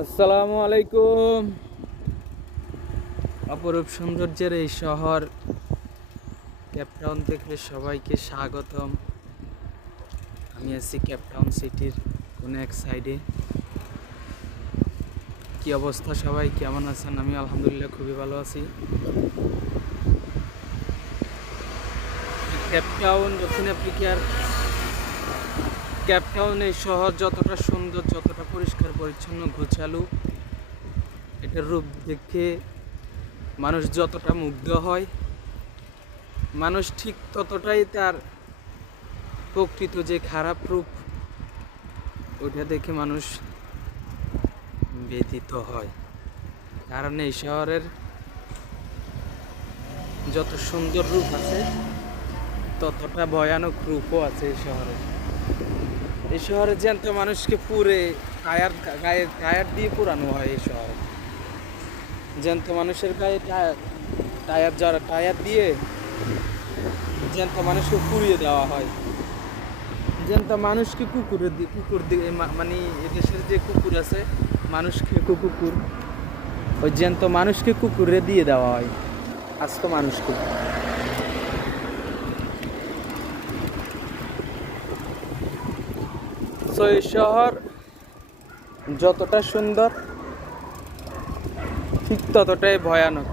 আসসালামু আলাইকুম। অপরূপ সৌন্দর্যের এই শহর কেপটাউন থেকে সবাইকে স্বাগতম। আমি আছি কেপটাউন সিটির কোন এক সাইডে। কি অবস্থা, সবাই কেমন আছেন? আমি আলহামদুলিল্লাহ খুবই ভালো আছি। কেপটাউন, দক্ষিণ আফ্রিকার কেপটাউন এই শহর যতটা সুন্দর, যতটা পরিষ্কার পরিচ্ছন্ন, গোছালো, এটার রূপ দেখে মানুষ যতটা মুগ্ধ হয়, মানুষ ঠিক ততটাই তার প্রকৃত যে খারাপ রূপ ওইটা দেখে মানুষ ব্যথিত হয়। কারণ এই শহরের যত সুন্দর রূপ আছে ততটা ভয়ানক রূপও আছে এই শহরে জ্যান্ত মানুষকে পুড়ে টায়ার দিয়ে পুরানো হয়। এই শহরে জ্যান্ত মানুষের গায়ে টায়ার দিয়ে জ্যান্ত মানুষকে পুড়িয়ে দেওয়া হয়। জ্যান্ত মানুষকে কুকুর দিয়ে মানে এদেশের যে কুকুর আছে, মানুষকে কুকুর, ওই জ্যান্ত মানুষকে কুকুরে দিয়ে দেওয়া হয়, আস্ত মানুষকে। তো এই শহর যতটা সুন্দর ঠিক ততটাই ভয়ানক।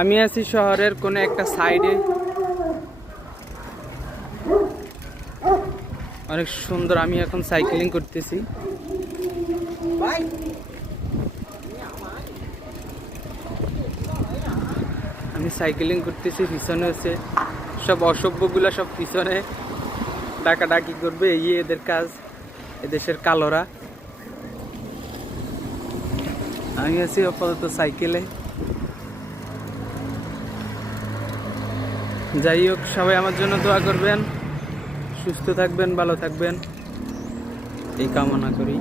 আমি আছি শহরের কোনো একটা সাইডে, অনেক সুন্দর। আমি এখন সাইকেলিং করতেছি। পিছনে হচ্ছে সব অসভ্যগুলা, সব পিছনে ডাকাডাকি করবে, এই এদের কাজ, এদেশের কালোরা। আমি আছি আপাতত সাইকেলে। যাই হোক, সবাই আমার জন্য দোয়া করবেন, সুস্থ থাকবেন, ভালো থাকবেন, এই কামনা করি।